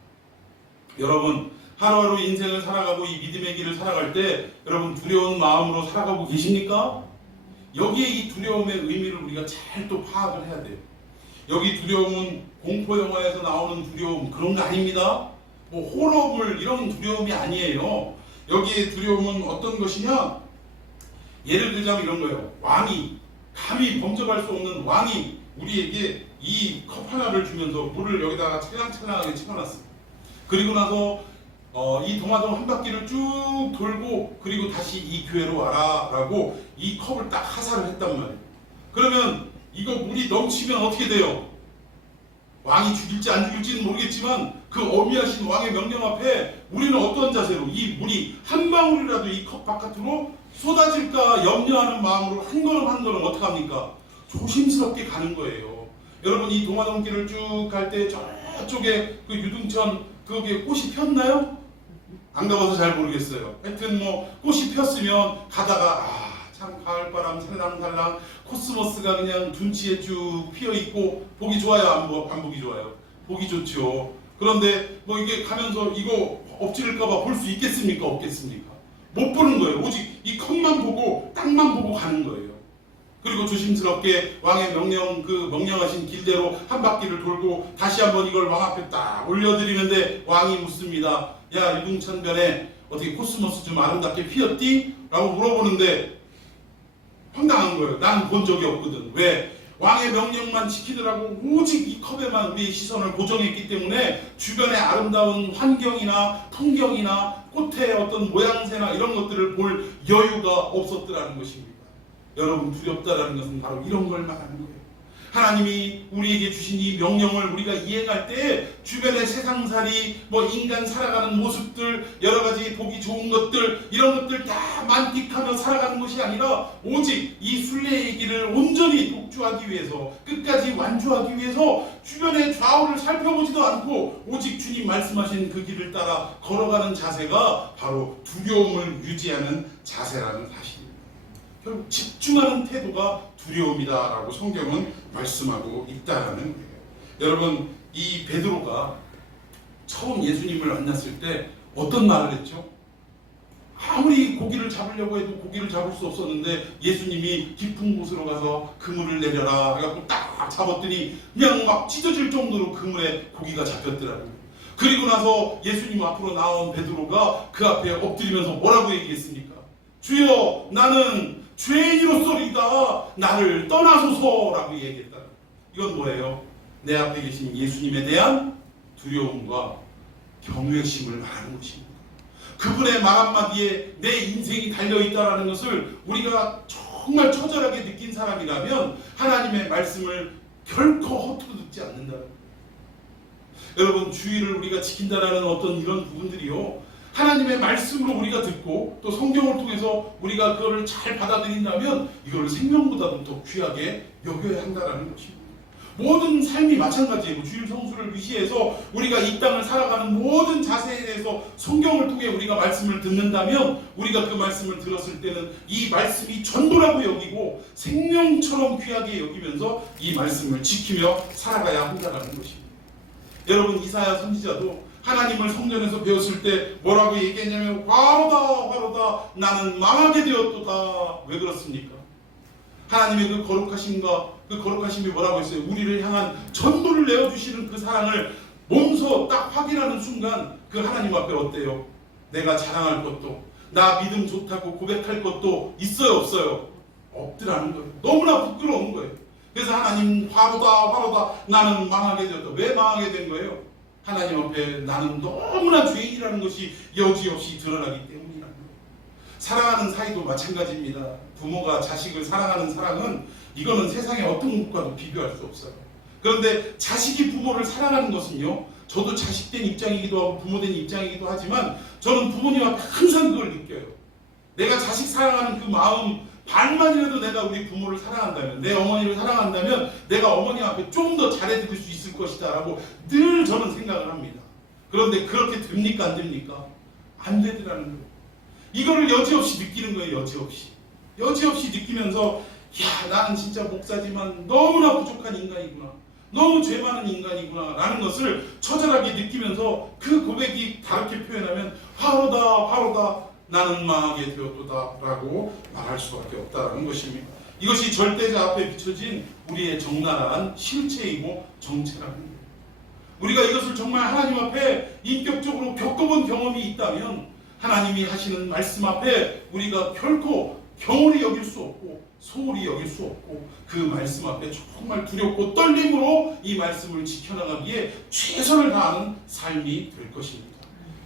여러분 하루하루 인생을 살아가고 이 믿음의 길을 살아갈 때 여러분 두려운 마음으로 살아가고 계십니까? 여기에 이 두려움의 의미를 우리가 잘 또 파악을 해야 돼요. 여기 두려움은 공포 영화에서 나오는 두려움 그런 거 아닙니다. 뭐 호러물 이런 두려움이 아니에요. 여기에 두려움은 어떤 것이냐? 예를 들자면 이런 거예요. 왕이 감히 범접할 수 없는 왕이 우리에게 이 컵 하나를 주면서 물을 여기다가 찰랑찰랑하게 채워놨어요. 그리고 나서 이 동화동 한 바퀴를 쭉 돌고 그리고 다시 이 교회로 와라 라고 이 컵을 딱 하사를 했단 말이에요. 그러면 이거 물이 넘치면 어떻게 돼요? 왕이 죽일지 안 죽일지는 모르겠지만 그 어미하신 왕의 명령 앞에 우리는 어떤 자세로 이 물이 한 방울이라도 이 컵 바깥으로 쏟아질까 염려하는 마음으로 한 걸음 한 걸음 어떻게 합니까? 조심스럽게 가는 거예요. 여러분 이 동화동길을 쭉 갈 때 저쪽에 그 유등천 거기에 꽃이 폈나요? 안 가봐서 잘 모르겠어요. 하여튼 뭐 꽃이 폈으면 가다가 참 가을바람 살랑살랑 코스모스가 그냥 둔치에 쭉 피어있고 보기 좋아요? 안 보기 좋아요? 보기 좋죠. 그런데 뭐 이게 가면서 이거 엎질릴까봐 볼 수 있겠습니까? 없겠습니까? 못 보는 거예요. 오직 이 컵만 보고 땅만 보고 가는 거예요. 그리고 조심스럽게 왕의 명령하신 길대로 한 바퀴를 돌고 다시 한번 이걸 왕 앞에 딱 올려드리는데 왕이 묻습니다. 야 유등천변에 어떻게 코스모스 좀 아름답게 피었디? 라고 물어보는데 황당한 거예요. 난 본 적이 없거든. 왜? 왕의 명령만 지키느라고 오직 이 컵에만 우리의 시선을 고정했기 때문에 주변의 아름다운 환경이나 풍경이나 꽃의 어떤 모양새나 이런 것들을 볼 여유가 없었더라는 것입니다. 여러분 두렵다라는 것은 바로 이런 걸 말하는 거예요. 하나님이 우리에게 주신 이 명령을 우리가 이행할 때 주변의 세상살이 뭐 인간 살아가는 모습들 여러 가지 보기 좋은 것들 이런 것들 다 만끽하며 살아가는 것이 아니라 오직 이 순례의 길을 온전히 독주하기 위해서 끝까지 완주하기 위해서 주변의 좌우를 살펴보지도 않고 오직 주님 말씀하신 그 길을 따라 걸어가는 자세가 바로 두려움을 유지하는 자세라는 사실입니다. 결국 집중하는 태도가 두려움이다라고 성경은 말씀하고 있다라는 거예요. 여러분 이 베드로가 처음 예수님을 만났을 때 어떤 말을 했죠? 아무리 고기를 잡으려고 해도 고기를 잡을 수 없었는데 예수님이 깊은 곳으로 가서 그물을 내려라 해갖고 딱 잡았더니 그냥 막 찢어질 정도로 그물에 고기가 잡혔더라고요. 그리고 나서 예수님 앞으로 나온 베드로가 그 앞에 엎드리면서 뭐라고 얘기했습니까? 주여, 나는 죄인으로서리다, 나를 떠나소서라고 얘기했다. 이건 뭐예요? 내 앞에 계신 예수님에 대한 두려움과 경외심을 말하는 것입니다. 그분의 말 한마디에 내 인생이 달려있다는 것을 우리가 정말 처절하게 느낀 사람이라면 하나님의 말씀을 결코 허투루 듣지 않는다는 거예요. 여러분, 주의를 우리가 지킨다라는 어떤 이런 부분들이요, 하나님의 말씀으로 우리가 듣고 또 성경을 통해서 우리가 그거를 잘 받아들인다면 이걸 생명보다도 더 귀하게 여겨야 한다는 것입니다. 모든 삶이 마찬가지예요. 주일 성수를 위시해서 우리가 이 땅을 살아가는 모든 자세에 대해서 성경을 통해 우리가 말씀을 듣는다면 우리가 그 말씀을 들었을 때는 이 말씀이 전부라고 여기고 생명처럼 귀하게 여기면서 이 말씀을 지키며 살아가야 한다는 것입니다. 여러분, 이사야 선지자도 하나님을 성전에서 배웠을 때 뭐라고 얘기했냐면 화로다 화로다 나는 망하게 되었도다. 왜 그렇습니까? 하나님의 그 거룩하심과 그 거룩하심이 뭐라고 했어요? 우리를 향한 전부를 내어주시는 그 사랑을 몸소 딱 확인하는 순간 그 하나님 앞에 어때요? 내가 자랑할 것도, 나 믿음 좋다고 고백할 것도 있어요 없어요? 없더라는 거예요. 너무나 부끄러운 거예요. 그래서 하나님 화로다 화로다 나는 망하게 되었다. 왜 망하게 된 거예요? 하나님 앞에 나는 너무나 죄인이라는 것이 여지없이 드러나기 때문이라는 거예요. 사랑하는 사이도 마찬가지입니다. 부모가 자식을 사랑하는 사랑은 이거는 세상의 어떤 것과도 비교할 수 없어요. 그런데 자식이 부모를 사랑하는 것은요, 저도 자식된 입장이기도 하고 부모된 입장이기도 하지만 저는 부모님 앞에 항상 그걸 느껴요. 내가 자식 사랑하는 그 마음 반만이라도 내가 우리 부모를 사랑한다면, 내 어머니를 사랑한다면 내가 어머니 앞에 좀 더 잘해드릴 수 있을 것이다 라고 늘 저는 생각을 합니다. 그런데 그렇게 됩니까 안 됩니까? 안 되더라는 거예요. 이거를 여지없이 느끼는 거예요. 여지없이 느끼면서 야, 나는 진짜 목사지만 너무나 부족한 인간이구나, 너무 죄 많은 인간이구나 라는 것을 처절하게 느끼면서 그 고백이 다르게 표현하면 화로다 화로다 나는 망하게 되었도다 라고 말할 수밖에 없다는 것입니다. 이것이 절대자 앞에 비춰진 우리의 적나라한 실체이고 정체라는 거예요. 우리가 이것을 정말 하나님 앞에 인격적으로 겪어본 경험이 있다면 하나님이 하시는 말씀 앞에 우리가 결코 경홀히 여길 수 없고 소홀히 여길 수 없고 그 말씀 앞에 정말 두렵고 떨림으로 이 말씀을 지켜나가기에 최선을 다하는 삶이 될 것입니다.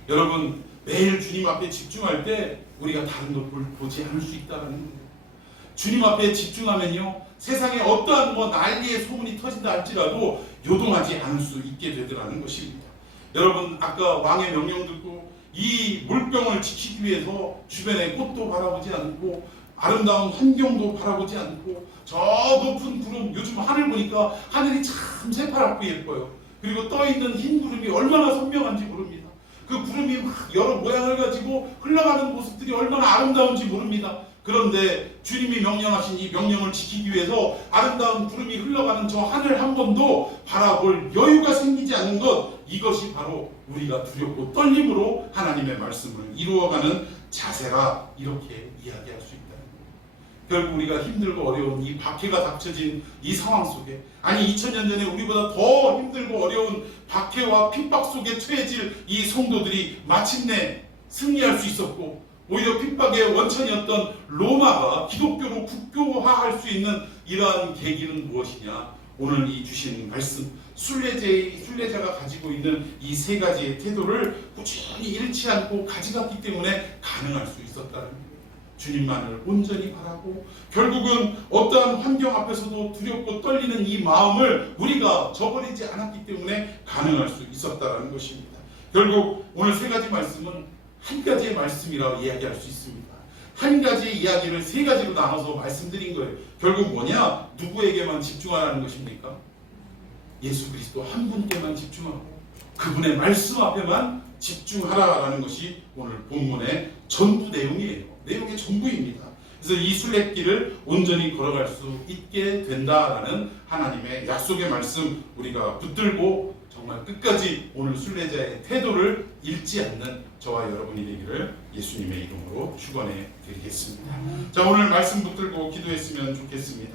여러분, 매일 주님 앞에 집중할 때 우리가 다른 걸 보지 않을 수 있다는 거예요. 주님 앞에 집중하면요, 세상에 어떠한 난리의 소문이 터진다 할지라도 요동하지 않을 수 있게 되더라는 것입니다. 여러분, 아까 왕의 명령 듣고 이 물병을 지키기 위해서 주변의 꽃도 바라보지 않고 아름다운 환경도 바라보지 않고 저 높은 구름, 요즘 하늘 보니까 하늘이 참 새파랗고 예뻐요. 그리고 떠있는 흰 구름이 얼마나 선명한지 모릅니다. 그 구름이 막 여러 모양을 가지고 흘러가는 모습들이 얼마나 아름다운지 모릅니다. 그런데 주님이 명령하신 이 명령을 지키기 위해서 아름다운 구름이 흘러가는 저 하늘 한 번도 바라볼 여유가 생기지 않는 것, 이것이 바로 우리가 두렵고 떨림으로 하나님의 말씀을 이루어가는 자세라, 이렇게 이야기할 수 있다. 결국 우리가 힘들고 어려운 이 박해가 닥쳐진 이 상황 속에, 아니 2000년 전에 우리보다 더 힘들고 어려운 박해와 핍박 속에 처해질 이 성도들이 마침내 승리할 수 있었고, 오히려 핍박의 원천이었던 로마가 기독교로 국교화할 수 있는 이러한 계기는 무엇이냐? 오늘 이 주신 말씀, 순례자가 가지고 있는 이 세 가지의 태도를 꾸준히 잃지 않고 가져갔기 때문에 가능할 수 있었다는 거예요. 주님만을 온전히 바라고 결국은 어떠한 환경 앞에서도 두렵고 떨리는 이 마음을 우리가 저버리지 않았기 때문에 가능할 수 있었다는 것입니다. 결국 오늘 세 가지 말씀은 한 가지의 말씀이라고 이야기할 수 있습니다. 한 가지의 이야기를 세 가지로 나눠서 말씀드린 거예요. 결국 뭐냐? 누구에게만 집중하라는 것입니까? 예수 그리스도 한 분께만 집중하고 그분의 말씀 앞에만 집중하라라는 것이 오늘 본문의 전부 내용이에요. 내용의 전부입니다. 그래서 이 순례길을 온전히 걸어갈 수 있게 된다라는 하나님의 약속의 말씀 우리가 붙들고 정말 끝까지 오늘 순례자의 태도를 잃지 않는 저와 여러분이 되기를 예수님의 이름으로 축원해 드리겠습니다. 자, 오늘 말씀 붙들고 기도했으면 좋겠습니다.